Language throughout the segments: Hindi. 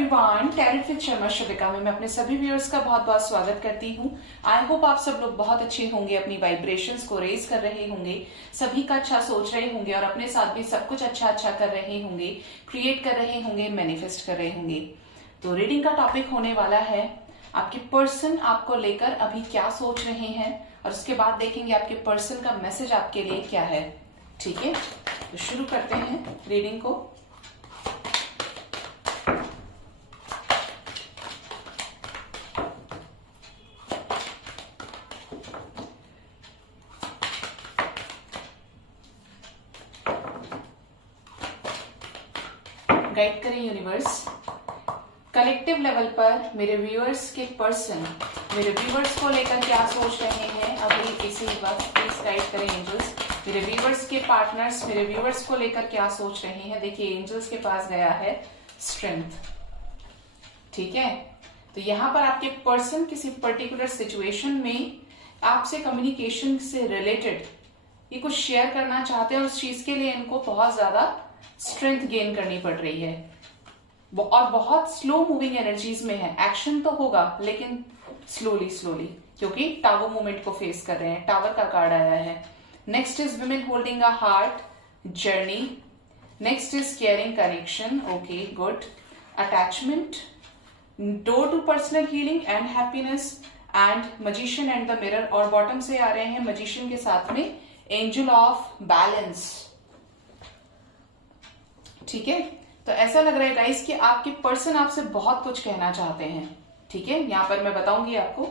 एवरीवन, टैरेट विद शर्मा शिविका में मैं अपने सभी व्यूअर्स का बहुत बहुत स्वागत करती हूँ। आई होप आप सब लोग बहुत अच्छे होंगे, अपनी वाइब्रेशंस को रेज कर रहे होंगे, सभी का अच्छा सोच रहे होंगे और अपने साथ भी सब कुछ अच्छा अच्छा कर रहे होंगे, क्रिएट कर रहे होंगे, मैनिफेस्ट कर रहे होंगे। तो रीडिंग का टॉपिक होने वाला है आपके पर्सन आपको लेकर अभी क्या सोच रहे हैं, और उसके बाद देखेंगे आपके पर्सन का मैसेज आपके लिए क्या है। ठीक है, तो शुरू करते हैं रीडिंग को। गाइड करें यूनिवर्स। कलेक्टिव लेवल पर मेरे व्यूअर्स के पर्सन मेरे व्यूअर्स को लेकर क्या सोच रहे हैं अभी इसी वक्त, प्लीज गाइड करें एंजल्स। मेरे व्यूअर्स के पार्टनर्स मेरे व्यूअर्स को लेकर क्या सोच रहे हैं। देखिए एंजल्स के पास गया है स्ट्रेंथ। ठीक है, तो यहाँ पर आपके पर्सन किसी पर्टिकुलर सिचुएशन में आपसे कम्युनिकेशन से रिलेटेड ये कुछ शेयर करना चाहते हैं और उस चीज के लिए इनको बहुत ज्यादा स्ट्रेंथ गेन करनी पड़ रही है और बहुत स्लो मूविंग एनर्जीज में है। एक्शन तो होगा लेकिन स्लोली स्लोली, क्योंकि टावर मूवमेंट को फेस कर रहे हैं। टावर का कार्ड आया है। Next is women holding a heart journey. Next is caring connection. Okay good. Attachment, door to personal healing and happiness and magician and the mirror. और बॉटम से आ रहे हैं मजिशियन के साथ में एंजल ऑफ बैलेंस। ठीक है, तो ऐसा लग रहा है गाइस कि आपके पर्सन आपसे बहुत कुछ कहना चाहते हैं। ठीक है, यहां पर मैं बताऊंगी आपको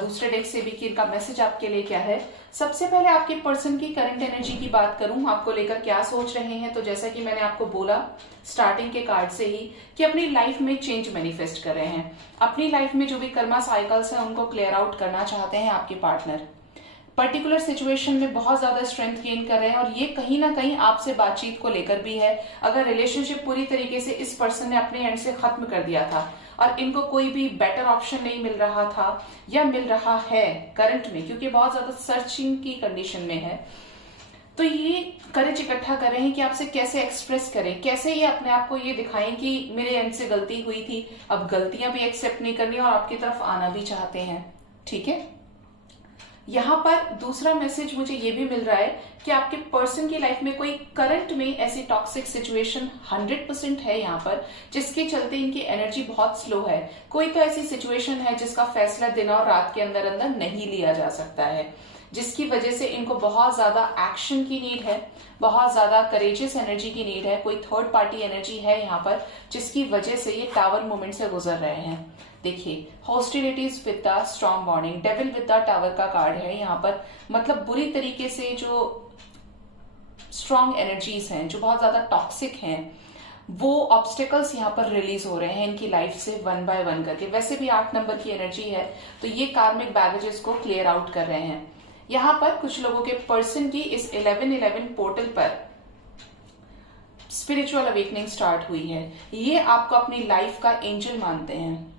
दूसरे डेक से भी कि इनका मैसेज आपके लिए क्या है। सबसे पहले आपके पर्सन की करंट एनर्जी की बात करूं, आपको लेकर क्या सोच रहे हैं। तो जैसा कि मैंने आपको बोला स्टार्टिंग के कार्ड से ही कि अपनी लाइफ में चेंज मैनिफेस्ट कर रहे हैं। अपनी लाइफ में जो भी कर्मा साइकिल्स हैं उनको क्लियर आउट करना चाहते हैं आपके पार्टनर। पर्टिकुलर सिचुएशन में बहुत ज्यादा स्ट्रेंथ गेन कर रहे हैं और ये कहीं ना कहीं आपसे बातचीत को लेकर भी है। अगर रिलेशनशिप पूरी तरीके से इस पर्सन ने अपने एंड से खत्म कर दिया था और इनको कोई भी बेटर ऑप्शन नहीं मिल रहा था या मिल रहा है करंट में, क्योंकि बहुत ज्यादा सर्चिंग की कंडीशन में है, तो ये करेज इकट्ठा कर रहे हैं कि आपसे कैसे एक्सप्रेस करें, कैसे ये अपने आप को ये दिखाएं कि मेरे एंड से गलती हुई थी। अब गलतियां भी एक्सेप्ट नहीं करनी और आपकी तरफ आना भी चाहते हैं। ठीक है, यहाँ पर दूसरा मैसेज मुझे ये भी मिल रहा है कि आपके पर्सन की लाइफ में कोई करंट में ऐसी टॉक्सिक सिचुएशन 100% है यहाँ पर, जिसके चलते इनकी एनर्जी बहुत स्लो है। कोई तो ऐसी सिचुएशन है जिसका फैसला दिन और रात के अंदर अंदर नहीं लिया जा सकता है, जिसकी वजह से इनको बहुत ज्यादा एक्शन की नीड है, बहुत ज्यादा करेजियस एनर्जी की नीड है। कोई थर्ड पार्टी एनर्जी है यहाँ पर जिसकी वजह से ये टावर मोमेंट से गुजर रहे हैं। देखिए hostilities with the strong bonding, devil with the tower का कार्ड है यहाँ पर। मतलब बुरी तरीके से जो स्ट्रॉन्ग एनर्जीज हैं, जो बहुत ज्यादा टॉक्सिक हैं, वो ऑब्स्टिकल्स यहाँ पर रिलीज हो रहे हैं इनकी लाइफ से वन बाय वन करके। वैसे भी 8 नंबर की एनर्जी है, तो ये कार्मिक बैगेजेस को क्लियर आउट कर रहे हैं। यहाँ पर कुछ लोगों के पर्सन की इस 1111 पोर्टल पर स्पिरिचुअल अवेकनिंग स्टार्ट हुई है। ये आपको अपनी लाइफ का एंजल मानते हैं,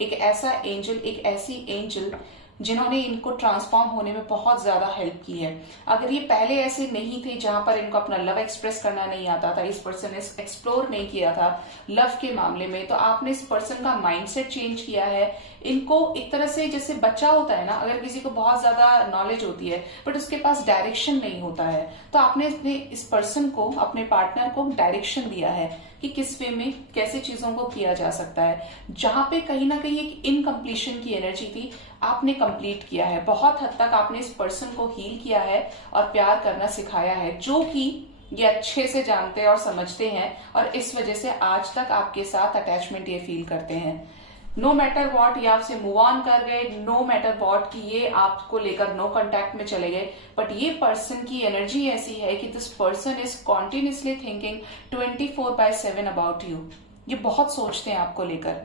एक ऐसा एंजल, एक ऐसी एंजल जिन्होंने इनको ट्रांसफॉर्म होने में बहुत ज्यादा हेल्प की है। अगर ये पहले ऐसे नहीं थे जहां पर इनको अपना लव एक्सप्रेस करना नहीं आता था, इस पर्सन ने एक्सप्लोर नहीं किया था लव के मामले में, तो आपने इस पर्सन का माइंडसेट चेंज किया है। इनको एक तरह से जैसे बच्चा होता है ना, अगर किसी को बहुत ज्यादा नॉलेज होती है बट उसके पास डायरेक्शन नहीं होता है, तो आपने इस पर्सन को, अपने पार्टनर को डायरेक्शन दिया है कि किस वे में कैसे चीजों को किया जा सकता है। जहां पे कहीं ना कहीं एक इनकम्प्लीशन की एनर्जी थी, आपने कंप्लीट किया है। बहुत हद तक आपने इस पर्सन को हील किया है और प्यार करना सिखाया है, जो कि ये अच्छे से जानते हैं और समझते हैं, और इस वजह से आज तक आपके साथ अटैचमेंट ये फील करते हैं। नो मैटर वॉट, ये आपसे मूव ऑन कर गए, नो मैटर वॉट कि ये आपको लेकर नो कांटेक्ट में चले गए, बट ये पर्सन की एनर्जी ऐसी है कि this person is continuously thinking 24/7 about you. ये बहुत सोचते हैं आपको लेकर।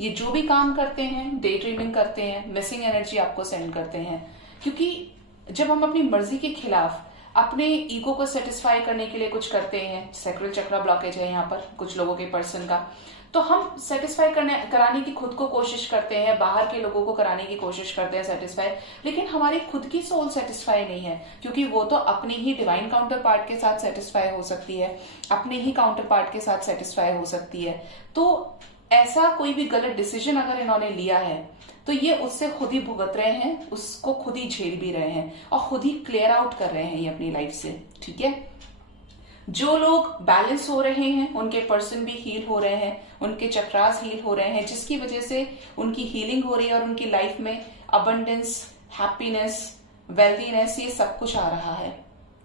ये जो भी काम करते हैं, डे ड्रीमिंग करते हैं, मिसिंग एनर्जी आपको सेंड करते हैं, क्योंकि जब हम अपनी मर्जी के खिलाफ अपने ईगो को सेटिस्फाई करने के लिए कुछ करते हैं, सैक्रल चक्र ब्लॉकेज है यहाँ पर कुछ लोगों के पर्सन का, तो हम सेटिस्फाई कराने की खुद को कोशिश करते हैं, बाहर के लोगों को कराने की कोशिश करते हैं सेटिस्फाई, लेकिन हमारी खुद की सोल सेटिस्फाई नहीं है, क्योंकि वो तो अपनी ही डिवाइन काउंटर पार्ट के साथ सेटिस्फाई हो सकती है, अपने ही काउंटर पार्ट के साथ सेटिस्फाई हो सकती है। तो ऐसा कोई भी गलत डिसीजन अगर इन्होंने लिया है तो ये उससे खुद ही भुगत रहे हैं, उसको खुद ही झेल भी रहे हैं और खुद ही क्लियर आउट कर रहे हैं ये अपनी लाइफ से। ठीक है, जो लोग बैलेंस हो रहे हैं उनके पर्सन भी हील हो रहे हैं, उनके चक्रास हील हो रहे हैं, जिसकी वजह से उनकी हीलिंग हो रही है और उनकी लाइफ में अबंडेंस, हैप्पीनेस, वेल्दीनेस, ये सब कुछ आ रहा है।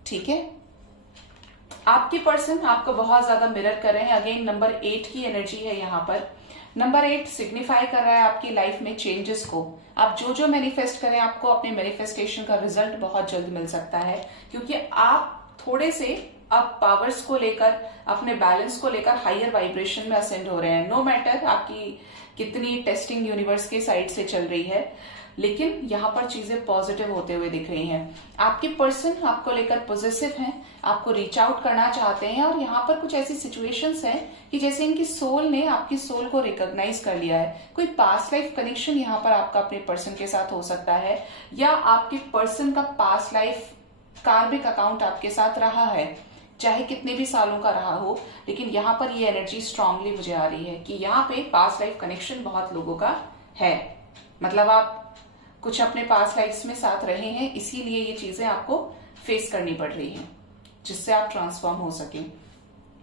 ठीक है, आपके पर्सन आपको बहुत ज्यादा मिरर कर रहे हैं। अगेन नंबर 8 की एनर्जी है यहाँ पर। नंबर 8 सिग्निफाई कर रहा है आपकी लाइफ में चेंजेस को। आप जो जो मैनिफेस्ट करें आपको अपने मैनिफेस्टेशन का रिजल्ट बहुत जल्द मिल सकता है, क्योंकि आप थोड़े से अब पावर्स को लेकर, अपने बैलेंस को लेकर हायर वाइब्रेशन में असेंड हो रहे हैं। नो मैटर आपकी कितनी टेस्टिंग यूनिवर्स के साइड से चल रही है, लेकिन यहाँ पर चीजें पॉजिटिव होते हुए दिख रही हैं। आपके पर्सन आपको लेकर पॉजिटिव हैं, आपको रीच आउट करना चाहते हैं, और यहाँ पर कुछ ऐसी सिचुएशंस हैं कि जैसे इनकी सोल ने आपकी सोल को रिकॉग्नाइज कर लिया है। कोई पास्ट लाइफ कनेक्शन यहाँ पर आपका अपने पर्सन के साथ हो सकता है, या आपके पर्सन का पास्ट लाइफ कार्मिक अकाउंट आपके साथ रहा है, चाहे कितने भी सालों का रहा हो। लेकिन यहाँ पर ये एनर्जी स्ट्रांगली मुझे आ रही है कि यहाँ पे पास्ट लाइफ कनेक्शन बहुत लोगों का है, मतलब आप कुछ अपने पास्ट लाइफ्स में साथ रहे हैं, इसीलिए ये चीजें आपको फेस करनी पड़ रही हैं, जिससे आप ट्रांसफॉर्म हो सके।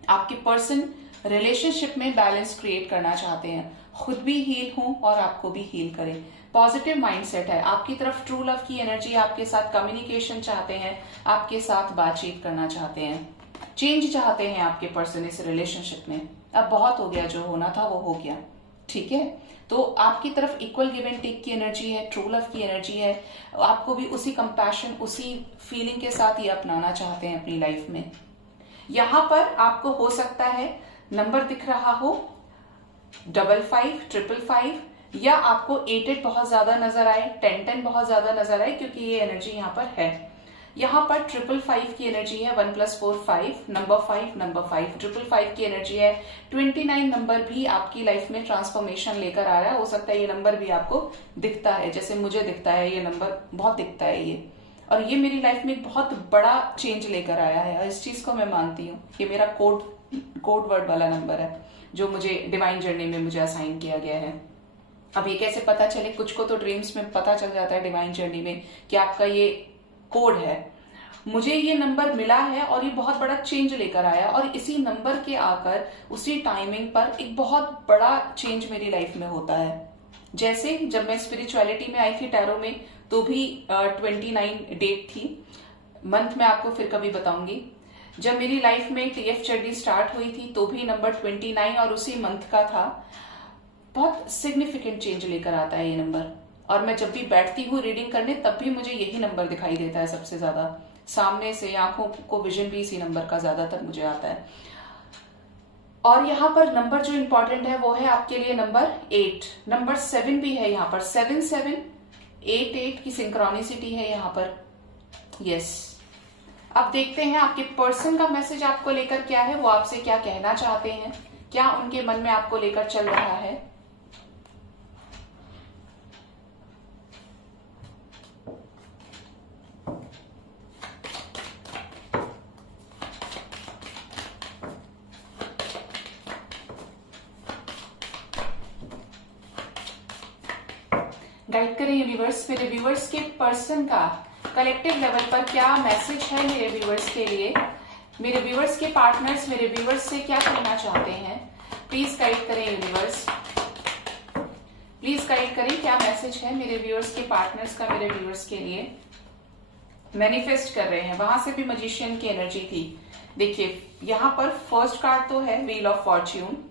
आपके पर्सन रिलेशनशिप में बैलेंस क्रिएट करना चाहते हैं, खुद भी हील हो और आपको भी हील करें। पॉजिटिव माइंडसेट है, आपकी तरफ ट्रू लव की एनर्जी, आपके साथ कम्युनिकेशन चाहते हैं, आपके साथ बातचीत करना चाहते हैं, चेंज चाहते हैं आपके पर्सन इस रिलेशनशिप में। अब बहुत हो गया, जो होना था वो हो गया। ठीक है, तो आपकी तरफ इक्वल गिव एंड टेक की एनर्जी है, ट्रू लव की एनर्जी है। आपको भी उसी कंपैशन, उसी फीलिंग के साथ ये अपनाना चाहते हैं अपनी लाइफ में। यहां पर आपको हो सकता है नंबर दिख रहा हो 55, 555, या आपको 88 बहुत ज्यादा नजर आए, 1010 बहुत ज्यादा नजर आए, क्योंकि ये एनर्जी यहाँ पर है। यहाँ पर 555 की एनर्जी है, 1 + 4 5, नंबर 5, नंबर 5, 555 की एनर्जी है। 29 नंबर भी आपकी लाइफ में ट्रांसफॉर्मेशन लेकर आ रहा है। हो सकता है ये नंबर भी आपको दिखता है, जैसे मुझे दिखता है, ये नंबर बहुत दिखता है ये, और ये मेरी लाइफ में एक बहुत बड़ा चेंज लेकर आया है, और इस चीज को मैं मानती हूँ। ये मेरा कोड वर्ड वाला नंबर है, जो मुझे डिवाइन जर्नी में मुझे असाइन किया गया है। अब ये कैसे पता चले, कुछ को तो ड्रीम्स में पता चल जाता है डिवाइन जर्नी में कि आपका ये कोड है। मुझे ये नंबर मिला है और ये बहुत बड़ा चेंज लेकर आया, और इसी नंबर के आकर उसी टाइमिंग पर एक बहुत बड़ा चेंज मेरी लाइफ में होता है। जैसे जब मैं स्पिरिचुअलिटी में आई थी टैरो में, तो भी 29 डेट थी। मंथ में आपको फिर कभी बताऊंगी। जब मेरी लाइफ में TF जर्नी स्टार्ट हुई थी तो भी नंबर 29 और उसी मंथ का था। बहुत सिग्निफिकेंट चेंज लेकर आता है ये नंबर, और मैं जब भी बैठती हूँ रीडिंग करने तब भी मुझे यही नंबर दिखाई देता है सबसे ज्यादा। सामने से आंखों को विजन भी इसी नंबर का ज्यादातर मुझे आता है। और यहाँ पर नंबर जो इंपॉर्टेंट है वो है आपके लिए नंबर 8। नंबर 7 भी है यहाँ पर, 7788 की सिंक्रोनिसिटी है यहाँ पर। यस, अब देखते हैं आपके पर्सन का मैसेज आपको लेकर क्या है, वो आपसे क्या कहना चाहते हैं, क्या उनके मन में आपको लेकर चल रहा है। गाइड करें यूनिवर्स, मेरे व्यूवर्स के पर्सन का कलेक्टिव लेवल पर क्या मैसेज है मेरे व्यूवर्स के लिए। मेरे व्यूवर्स के पार्टनर्स मेरे व्यूवर्स से क्या कहना चाहते हैं, प्लीज गाइड करें यूनिवर्स, प्लीज गाइड करें क्या मैसेज है मेरे व्यूवर्स के पार्टनर्स का मेरे व्यूवर्स के लिए। मैनिफेस्ट कर रहे हैं, वहां से भी मजिशियन की एनर्जी थी। देखिए यहां पर फर्स्ट कार्ड तो है wheel of fortune,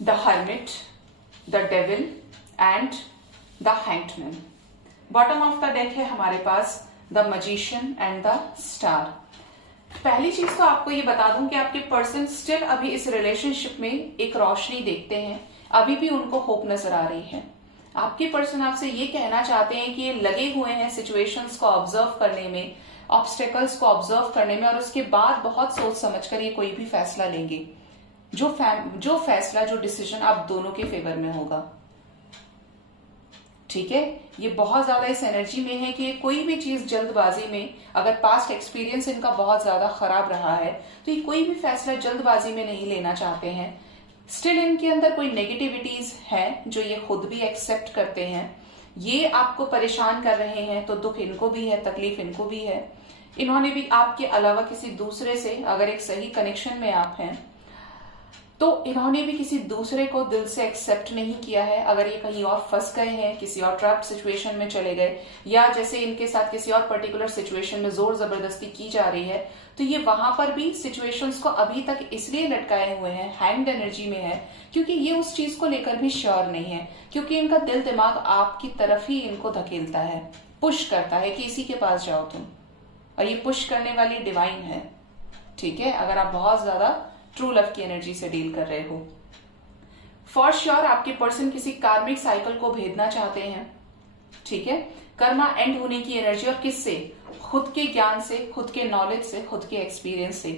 the hermit, the devil and the hanged. Bottom of the deck है हमारे पास the magician and the star. पहली चीज तो आपको ये बता दूं कि आपके पर्सन स्टिल अभी इस रिलेशनशिप में एक रोशनी देखते हैं, अभी भी उनको होप नजर आ रही है। आपके पर्सन आपसे ये कहना चाहते हैं कि ये लगे हुए हैं सिचुएशंस को ऑब्जर्व करने में, ऑब्स्टेकल्स को ऑब्जर्व करने में, और उसके बाद बहुत सोच समझ कर ये कोई भी फैसला लेंगे, जो फैसला, जो डिसीजन आप दोनों के फेवर में होगा। ठीक है, ये बहुत ज्यादा इस एनर्जी में है कि कोई भी चीज जल्दबाजी में, अगर पास्ट एक्सपीरियंस इनका बहुत ज्यादा खराब रहा है तो ये कोई भी फैसला जल्दबाजी में नहीं लेना चाहते हैं। स्टिल इनके अंदर कोई नेगेटिविटीज है जो ये खुद भी एक्सेप्ट करते हैं। ये आपको परेशान कर रहे हैं तो दुख इनको भी है, तकलीफ इनको भी है। इन्होंने भी आपके अलावा किसी दूसरे से, अगर एक सही कनेक्शन में आप हैं तो इन्होंने भी किसी दूसरे को दिल से एक्सेप्ट नहीं किया है। अगर ये कहीं और फंस गए हैं, किसी और ट्रैप्ड सिचुएशन में चले गए, या जैसे इनके साथ किसी और पर्टिकुलर सिचुएशन में जोर जबरदस्ती की जा रही है, तो ये वहां पर भी सिचुएशंस को अभी तक इसलिए लटकाए हुए हैं, हैंग्ड एनर्जी में है, क्योंकि ये उस चीज को लेकर भी श्योर नहीं है। क्योंकि इनका दिल दिमाग आपकी तरफ ही इनको धकेलता है, पुश करता है कि इसी के पास जाओ तुम। और ये पुश करने वाली डिवाइन है, ठीक है, अगर आप बहुत ज्यादा ट्रू लव की एनर्जी से डील कर रहे हो। फॉर श्योर आपके पर्सन किसी कार्मिक साइकिल को भेदना चाहते हैं, ठीक है, कर्मा एंड होने की एनर्जी। और किससे? खुद के ज्ञान से, खुद के नॉलेज से, खुद के एक्सपीरियंस से,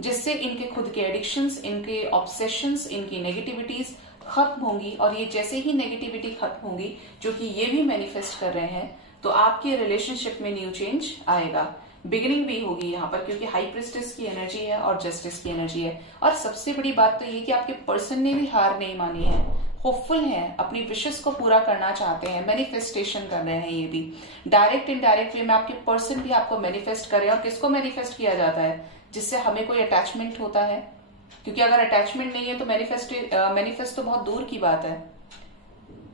जिससे इनके खुद के एडिक्शंस, इनके ऑब्सेशंस, इनकी नेगेटिविटीज खत्म होंगी। और ये जैसे ही नेगेटिविटी खत्म होंगी, जो कि ये भी मैनिफेस्ट कर रहे हैं, तो आपके रिलेशनशिप में न्यू चेंज आएगा, बिगिनिंग भी होगी यहाँ पर, क्योंकि हाई प्रिस्टेस की एनर्जी है और जस्टिस की एनर्जी है। और सबसे बड़ी बात तो ये कि आपके पर्सन ने भी हार नहीं मानी है, होपफुल हैं, अपनी विशेस को पूरा करना चाहते हैं, मैनिफेस्टेशन कर रहे हैं। ये भी डायरेक्ट इनडायरेक्ट वे में आपके पर्सन भी आपको मैनिफेस्ट कर रहे हैं। और किसको मैनिफेस्ट किया जाता है? जिससे हमें कोई अटैचमेंट होता है, क्योंकि अगर अटैचमेंट नहीं है तो मैनिफेस्ट तो बहुत दूर की बात है,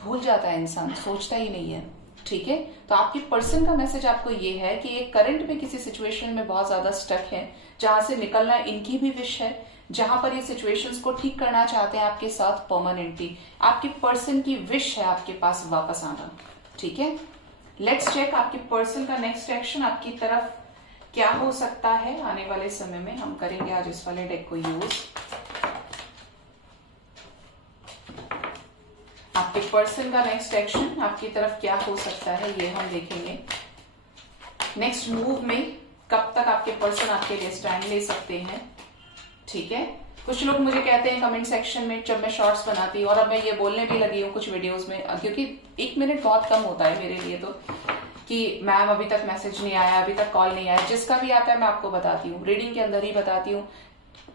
भूल जाता है इंसान, सोचता ही नहीं है, ठीक है। तो आपकी पर्सन का मैसेज आपको ये है कि ये करंट में किसी सिचुएशन में बहुत ज्यादा स्टक है, जहां से निकलना इनकी भी विश है, जहां पर ये सिचुएशंस को ठीक करना चाहते हैं आपके साथ परमानेंटली। आपके पर्सन की विश है आपके पास वापस आना, ठीक है। लेट्स चेक आपके पर्सन का नेक्स्ट एक्शन आपकी तरफ क्या हो सकता है आने वाले समय में। हम करेंगे आज इस वाले डेक को यूज। आपके पर्सन का नेक्स्ट एक्शन आपकी तरफ क्या हो सकता है ये हम देखेंगे। नेक्स्ट मूव में कब तक आपके पर्सन आपके लिए स्टैंड ले सकते हैं, ठीक है। कुछ लोग मुझे कहते हैं कमेंट सेक्शन में, जब मैं शॉर्ट्स बनाती हूँ, और अब मैं ये बोलने भी लगी हूँ कुछ वीडियोस में, क्योंकि 1 मिनट बहुत कम होता है मेरे लिए, तो कि मैम अभी तक मैसेज नहीं आया, अभी तक कॉल नहीं आया। जिसका भी आता है मैं आपको बताती हूँ, रीडिंग के अंदर ही बताती हूँ,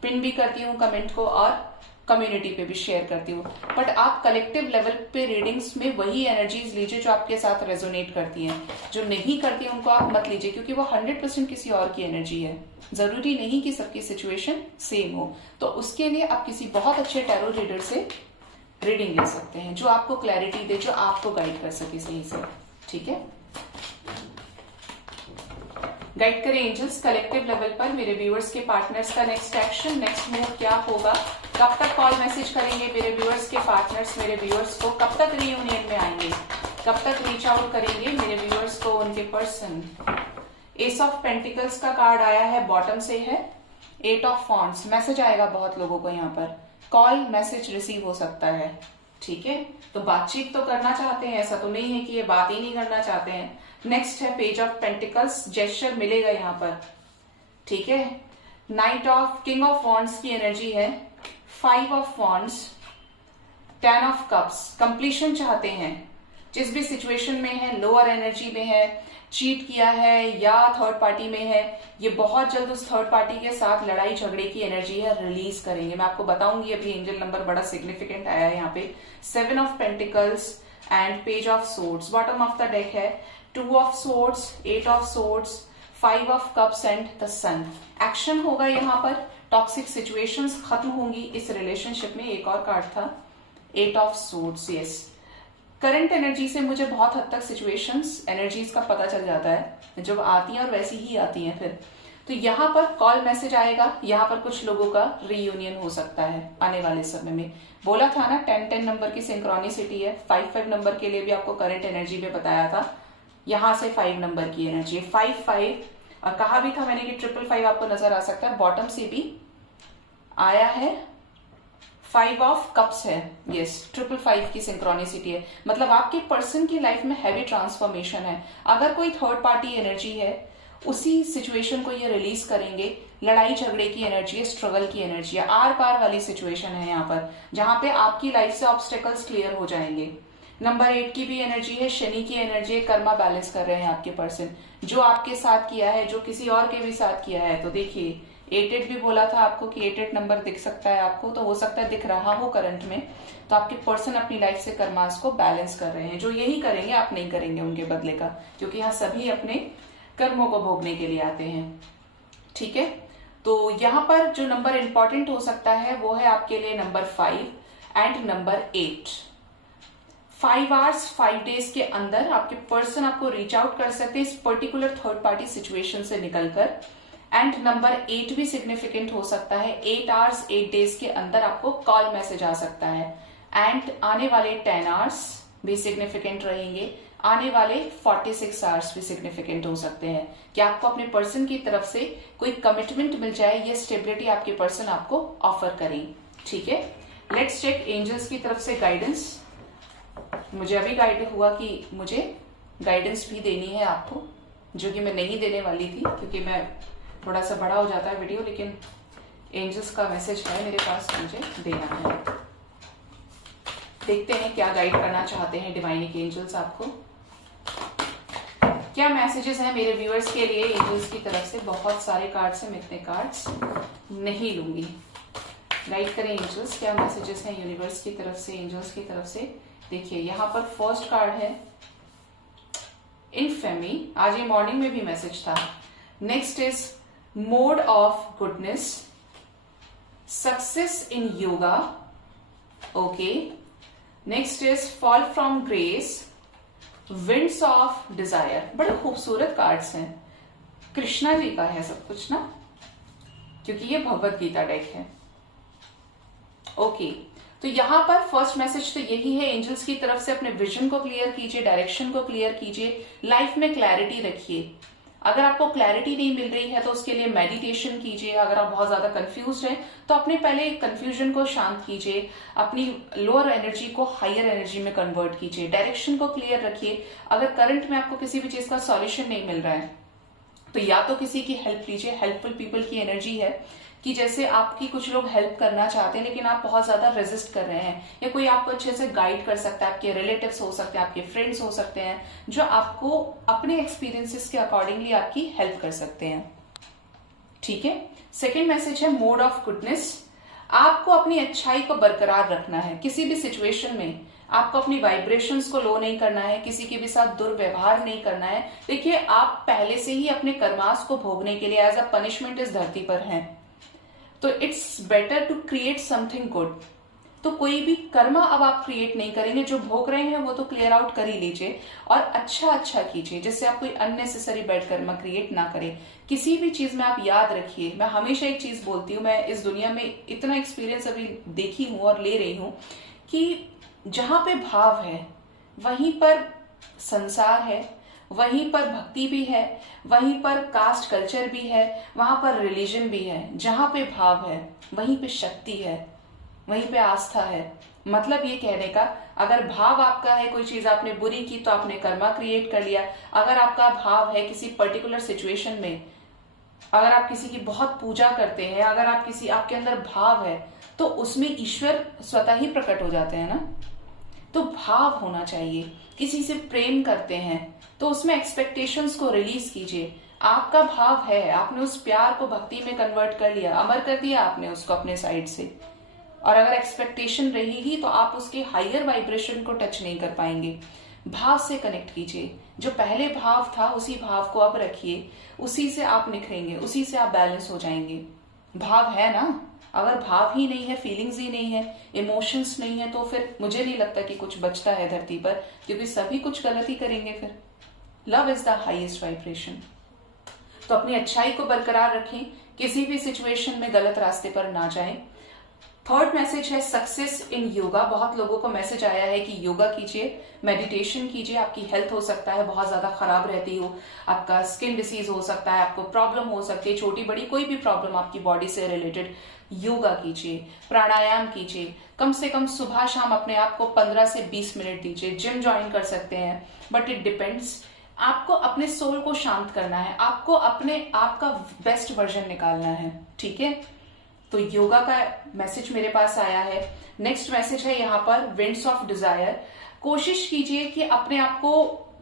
पिन भी करती हूँ कमेंट को और कम्युनिटी पे भी शेयर करती हूँ। बट आप कलेक्टिव लेवल पे रीडिंग्स में वही एनर्जीज लीजिए जो आपके साथ रेजोनेट करती हैं। जो नहीं करती है उनको आप मत लीजिए, क्योंकि वो 100% किसी और की एनर्जी है। जरूरी नहीं कि सबकी सिचुएशन सेम हो, तो उसके लिए आप किसी बहुत अच्छे टैरो रीडर से रीडिंग ले सकते हैं, जो आपको क्लैरिटी दे, जो आपको गाइड कर सके सही से, ठीक है। गाइड करें एंजल्स कलेक्टिव लेवल पर मेरे व्यूअर्स के पार्टनर्स का नेक्स्ट एक्शन, नेक्स्ट मूव क्या होगा, कब तक कॉल मैसेज करेंगे मेरे व्यूअर्स के पार्टनर्स, मेरे व्यूअर्स को कब तक रियूनियन में आएंगे, कब तक रीच आउट करेंगे मेरे व्यूअर्स को उनके पर्सन। एस ऑफ पेंटिकल्स का कार्ड आया है, बॉटम से है 8 ऑफ वॉन्ड्स। मैसेज आएगा बहुत लोगों को, यहाँ पर कॉल मैसेज रिसीव हो सकता है, ठीक है। तो बातचीत तो करना चाहते हैं, ऐसा तो नहीं है कि ये बात ही नहीं करना चाहते हैं। नेक्स्ट है पेज ऑफ पेंटिकल्स, जेस्चर मिलेगा यहाँ पर, ठीक है। Night of king of wands की एनर्जी है, 5 of wands, 10 of cups. Completion चाहते हैं, जिस भी सिचुएशन में है, लोअर एनर्जी में है, चीट किया है या थर्ड पार्टी में है, ये बहुत जल्द उस थर्ड पार्टी के साथ लड़ाई झगड़े की एनर्जी है, रिलीज करेंगे। मैं आपको बताऊंगी, अभी एंजल नंबर बड़ा सिग्निफिकेंट आया है यहाँ पे, 7 of pentacles and page of swords. Bottom of the deck है 2 of swords, 8 of swords, 5 of cups and the sun. Action होगा यहाँ पर, टॉक्सिक सिचुएशंस खत्म होंगी इस रिलेशनशिप में। एक और कार्ड था 8 of swords. Yes, current energy से मुझे बहुत हद तक सिचुएशंस एनर्जीज का पता चल जाता है, जब आती हैं और वैसी ही आती हैं फिर। तो यहाँ पर कॉल मैसेज आएगा, यहाँ पर कुछ लोगों का रीयूनियन हो सकता है आने वाले समय में। बोला था ना 10-10 नंबर की सिंक्रोनिसिटी है, 5-5 नंबर के लिए भी आपको करंट एनर्जी में बताया था। यहाँ से 5 नंबर की एनर्जी है, 5-5, और कहा भी था मैंने कि 555 आपको नजर आ सकता है। बॉटम से भी आया है 5 ऑफ कप्स है, यस, 555 की सिंक्रोनिसिटी है। मतलब आपके पर्सन की लाइफ में हैवी ट्रांसफॉर्मेशन है। अगर कोई थर्ड पार्टी एनर्जी है, उसी सिचुएशन को ये रिलीज करेंगे। लड़ाई झगड़े की एनर्जी है, स्ट्रगल की एनर्जी है, आर पार वाली सिचुएशन है यहाँ पर, जहां पे आपकी लाइफ से ऑब्स्टेकल्स क्लियर हो जाएंगे। नंबर 8 की भी एनर्जी है, शनि की एनर्जी है, कर्मा बैलेंस कर रहे हैं आपके पर्सन। जो आपके साथ किया है, जो किसी और के भी साथ किया है, तो देखिए 88 भी बोला था आपको कि 88 नंबर दिख सकता है आपको, तो हो सकता है दिख रहा हो करंट में। तो आपके पर्सन अपनी लाइफ से कर्मास को बैलेंस कर रहे हैं, जो यही करेंगे आप नहीं करेंगे उनके बदले का, क्योंकि यहाँ सभी अपने कर्मों को भोगने के लिए आते हैं। ठीक है, तो यहाँ पर जो नंबर इंपॉर्टेंट हो सकता है वो है आपके लिए number 5 and number 8। 5 hours 5 days के अंदर आपके पर्सन आपको रीच आउट कर सकते हैं इस पर्टिकुलर थर्ड पार्टी सिचुएशन से निकलकर। एंड नंबर 8 भी सिग्निफिकेंट हो सकता है, 8 आवर्स 8 डेज के अंदर आपको कॉल मैसेज आ सकता है। एंड आने वाले 10 आवर्स भी सिग्निफिकेंट रहेंगे, आने वाले 46 आवर्स भी सिग्निफिकेंट हो सकते हैं कि आपको अपने पर्सन की तरफ से कोई कमिटमेंट मिल जाए, ये स्टेबिलिटी आपके पर्सन आपको ऑफर करें। ठीक है, लेट्स चेक एंजल्स की तरफ से गाइडेंस। मुझे अभी गाइड हुआ कि मुझे गाइडेंस भी देनी है आपको, जो कि मैं नहीं देने वाली थी क्योंकि मैं थोड़ा सा बड़ा हो जाता है वीडियो, लेकिन एंजल्स का मैसेज है मेरे पास, मुझे देना है। देखते हैं क्या गाइड करना चाहते हैं डिवाइन एंजल्स आपको, क्या मैसेजेस हैं मेरे व्यूअर्स के लिए एंजल्स की तरफ से। बहुत सारे कार्ड्स हैं, मैं इतने कार्ड्स नहीं लूंगी। गाइड करें एंजल्स, क्या मैसेजेस हैं यूनिवर्स की तरफ से, एंजल्स की तरफ से। देखिए यहाँ पर फर्स्ट कार्ड है इनफेमी, आज ये मॉर्निंग में भी मैसेज था। Next is mode of goodness, success in yoga, okay. Next is fall from grace, winds of desire. बड़े खूबसूरत कार्ड्स हैं, कृष्णा जी का है सब कुछ ना, क्योंकि ये भगवत गीता डेक है। ओके, तो यहां पर फर्स्ट मैसेज तो यही है एंजल्स की तरफ से, अपने विजन को क्लियर कीजिए, डायरेक्शन को क्लियर कीजिए, लाइफ में क्लैरिटी रखिए। अगर आपको क्लैरिटी नहीं मिल रही है तो उसके लिए मेडिटेशन कीजिए। अगर आप बहुत ज्यादा कंफ्यूज हैं तो अपने पहले कंफ्यूजन को शांत कीजिए, अपनी लोअर एनर्जी को हायर एनर्जी में कन्वर्ट कीजिए, डायरेक्शन को क्लियर रखिए। अगर करंट में आपको किसी भी चीज का सॉल्यूशन नहीं मिल रहा है तो या तो किसी की हेल्प लीजिए, हेल्पफुल पीपल की एनर्जी है कि जैसे आपकी कुछ लोग हेल्प करना चाहते हैं लेकिन आप बहुत ज्यादा रेजिस्ट कर रहे हैं, या कोई आपको अच्छे से गाइड कर सकता है, आपके रिलेटिव्स हो सकते हैं, आपके फ्रेंड्स हो सकते हैं, जो आपको अपने एक्सपीरियंसेस के अकॉर्डिंगली आपकी हेल्प कर सकते हैं। ठीक है, सेकेंड मैसेज है मोड ऑफ गुडनेस, आपको अपनी अच्छाई को बरकरार रखना है। किसी भी सिचुएशन में आपको अपनी वाइब्रेशंस को लो नहीं करना है, किसी के भी साथ दुर्व्यवहार नहीं करना है। देखिए आप पहले से ही अपने कर्मास को भोगने के लिए एज अ पनिशमेंट इस धरती पर हैं, तो it's better to create something good. तो कोई भी कर्मा अब आप क्रिएट नहीं करेंगे, जो भोग रहे हैं वो तो क्लियर आउट कर ही लीजिए और अच्छा कीजिए, जिससे आप कोई अननेसेसरी बैड कर्मा क्रिएट ना करें। किसी भी चीज में आप याद रखिए, मैं हमेशा एक चीज बोलती हूँ, मैं इस दुनिया में इतना एक्सपीरियंस अभी देखी हूँ और ले रही हूँ कि जहां पे भाव है वहीं पर संसार है, वहीं पर भक्ति भी है, वहीं पर कास्ट कल्चर भी है, वहां पर रिलीजन भी है। जहां पे भाव है वहीं पे शक्ति है, वहीं पे आस्था है। मतलब ये कहने का, अगर भाव आपका है कोई चीज आपने बुरी की तो आपने कर्मा क्रिएट कर लिया। अगर आपका भाव है किसी पर्टिकुलर सिचुएशन में, अगर आप किसी की बहुत पूजा करते हैं, अगर आप किसी आपके अंदर भाव है तो उसमें ईश्वर स्वतः ही प्रकट हो जाते हैं ना। तो भाव होना चाहिए। किसी से प्रेम करते हैं तो उसमें एक्सपेक्टेशंस को रिलीज कीजिए। आपका भाव है, आपने उस प्यार को भक्ति में कन्वर्ट कर लिया, अमर कर दिया आपने उसको अपने साइड से। और अगर एक्सपेक्टेशन रहेगी तो आप उसके हायर वाइब्रेशन को टच नहीं कर पाएंगे। भाव से कनेक्ट कीजिए, जो पहले भाव था उसी भाव को अब रखिए, उसी से आप निखरेंगे, उसी से आप बैलेंस हो जाएंगे। भाव है ना, अगर भाव ही नहीं है, फीलिंग्स ही नहीं है, इमोशंस नहीं है, तो फिर मुझे नहीं लगता कि कुछ बचता है धरती पर, क्योंकि सभी कुछ गलत ही करेंगे फिर। Love is the highest vibration. तो अपनी अच्छाई को बरकरार रखें, किसी भी सिचुएशन में गलत रास्ते पर ना जाएं। थर्ड मैसेज है सक्सेस इन योगा। बहुत लोगों को मैसेज आया है कि योगा कीजिए, मेडिटेशन कीजिए। आपकी हेल्थ हो सकता है बहुत ज्यादा खराब रहती हो, आपका स्किन डिसीज हो सकता है, आपको प्रॉब्लम हो सकती है, छोटी बड़ी कोई भी प्रॉब्लम आपकी बॉडी से रिलेटेड, योगा कीजिए, प्राणायाम कीजिए। कम से कम सुबह शाम अपने आप को 15 से 20 मिनट दीजिए। जिम ज्वाइन कर सकते हैं, बट इट डिपेंड्स। आपको अपने सोल को शांत करना है, आपको अपने आप का बेस्ट वर्जन निकालना है। ठीक है, तो योगा का मैसेज मेरे पास आया है। नेक्स्ट मैसेज है यहाँ पर विंड्स ऑफ डिजायर। कोशिश कीजिए कि अपने आप को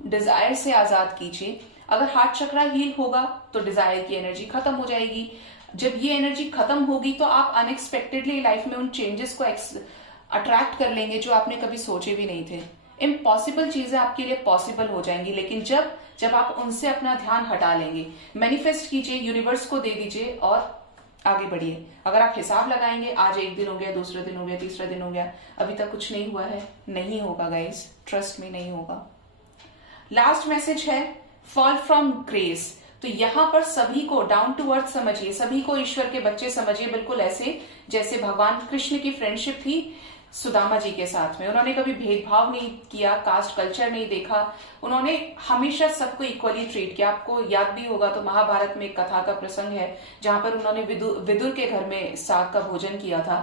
डिजायर से आजाद कीजिए। अगर हार्ट चक्रा हील होगा तो डिजायर की एनर्जी खत्म हो जाएगी। जब ये एनर्जी खत्म होगी तो आप अनएक्सपेक्टेडली लाइफ में उन चेंजेस को अट्रैक्ट कर लेंगे जो आपने कभी सोचे भी नहीं थे। इम्पॉसिबल चीजें आपके लिए पॉसिबल हो जाएंगी, लेकिन जब जब आप उनसे अपना ध्यान हटा लेंगे। मैनिफेस्ट कीजिए, यूनिवर्स को दे दीजिए और आगे बढ़िए। अगर आप हिसाब लगाएंगे, आज एक दिन हो गया, दूसरा दिन हो गया, तीसरा दिन हो गया, अभी तक कुछ नहीं हुआ है, नहीं होगा गाइस, ट्रस्ट में नहीं होगा। लास्ट मैसेज है फॉल फ्रॉम ग्रेस। तो यहां पर सभी को डाउन टू अर्थ समझिए, सभी को ईश्वर के बच्चे समझिए, बिल्कुल ऐसे जैसे भगवान कृष्ण की फ्रेंडशिप थी सुदामा जी के साथ में। उन्होंने कभी भेदभाव नहीं किया, कास्ट कल्चर नहीं देखा, उन्होंने हमेशा सबको इक्वली ट्रीट किया। आपको याद भी होगा तो महाभारत में एक कथा का प्रसंग है जहां पर उन्होंने विदुर के घर में साग का भोजन किया था।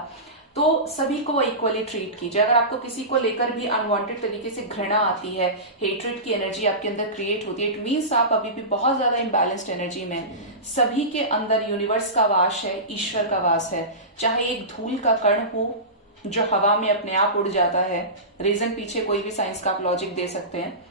तो सभी को इक्वली ट्रीट कीजिए। अगर आपको किसी को लेकर भी अनवांटेड तरीके से घृणा आती है, हेट्रेड की एनर्जी आपके अंदर क्रिएट होती है, इट मीन्स आप अभी भी बहुत ज्यादा इम्बैलेंस्ड एनर्जी में। सभी के अंदर यूनिवर्स का वास है, ईश्वर का वास है। चाहे एक धूल का कण हो जो हवा में अपने आप उड़ जाता है, रीजन पीछे कोई भी साइंस का आप लॉजिक दे सकते हैं,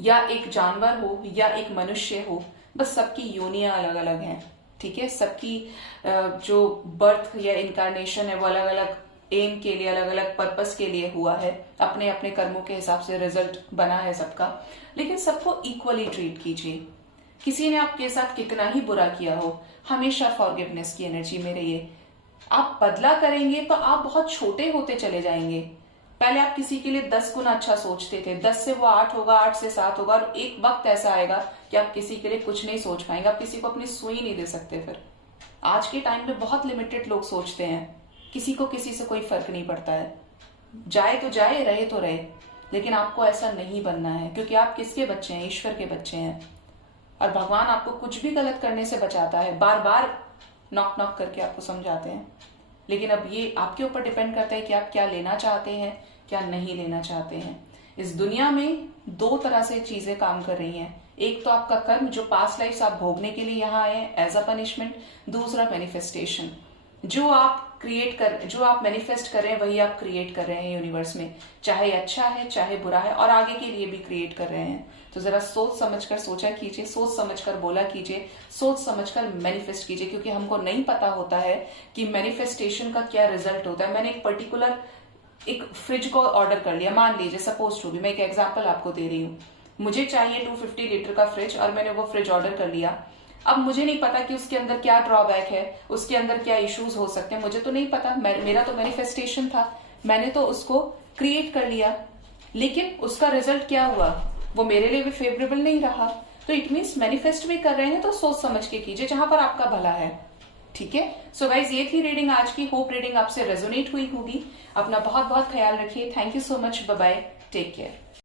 या एक जानवर हो या एक मनुष्य हो, बस सबकी योनियां अलग अलग हैं, ठीक है। सबकी जो बर्थ या इनकारनेशन है वो अलग अलग एम के लिए, अलग अलग पर्पस के लिए हुआ है, अपने अपने कर्मों के हिसाब से रिजल्ट बना है सबका। लेकिन सबको इक्वली ट्रीट कीजिए। किसी ने आपके साथ कितना ही बुरा किया हो, हमेशा फॉरगिवनेस की एनर्जी में रहिए। आप बदला करेंगे तो आप बहुत छोटे होते चले जाएंगे। पहले आप किसी के लिए 10 गुना अच्छा सोचते थे, 10 से वो 8 होगा, 8 से 7 होगा, और एक वक्त ऐसा आएगा कि आप किसी के लिए कुछ नहीं सोच पाएंगे, आप किसी को अपनी सुई नहीं दे सकते। फिर आज के टाइम में बहुत लिमिटेड लोग सोचते हैं, किसी को किसी से कोई फर्क नहीं पड़ता है, जाए तो जाए, रहे तो रहे। लेकिन आपको ऐसा नहीं बनना है, क्योंकि आप किसके बच्चे हैं? ईश्वर के बच्चे हैं। और भगवान आपको कुछ भी गलत करने से बचाता है, बार बार नॉक नॉक करके आपको समझाते हैं। लेकिन अब ये आपके ऊपर डिपेंड करता है कि आप क्या लेना चाहते हैं, क्या नहीं लेना चाहते हैं। इस दुनिया में 2 तरह से चीजें काम कर रही हैं। एक तो आपका कर्म, जो पास्ट लाइफ्स आप भोगने के लिए यहाँ आए हैं एज अ पनिशमेंट। दूसरा मैनिफेस्टेशन, जो आप मैनिफेस्ट कर रहे हैं वही आप क्रिएट कर रहे हैं यूनिवर्स में, चाहे अच्छा है चाहे बुरा है, और आगे के लिए भी क्रिएट कर रहे हैं। तो जरा सोच समझकर सोचा कीजिए, सोच समझकर बोला कीजिए, सोच समझकर मैनिफेस्ट कीजिए, क्योंकि हमको नहीं पता होता है कि मैनिफेस्टेशन का क्या रिजल्ट होता है। मैंने एक पर्टिकुलर एक फ्रिज को ऑर्डर कर लिया, मान लीजिए, सपोज टू भी, मैं एक एग्जांपल आपको दे रही हूँ। मुझे चाहिए 250 लीटर का फ्रिज और मैंने वो फ्रिज ऑर्डर कर लिया। अब मुझे नहीं पता कि उसके अंदर क्या ड्रॉबैक है, उसके अंदर क्या इश्यूज हो सकते हैं, मुझे तो नहीं पता। मेरा तो मैनिफेस्टेशन था, मैंने तो उसको क्रिएट कर लिया, लेकिन उसका रिजल्ट क्या हुआ, वो मेरे लिए भी फेवरेबल नहीं रहा। तो इट मीन्स मैनिफेस्ट भी कर रहे हैं तो सोच समझ के कीजिए, जहां पर आपका भला है, ठीक है। सो गाइज, ये थी रीडिंग आज की। होप रीडिंग आपसे रेजोनेट हुई होगी। अपना बहुत बहुत ख्याल रखिए। Thank you so much, bye bye, take care.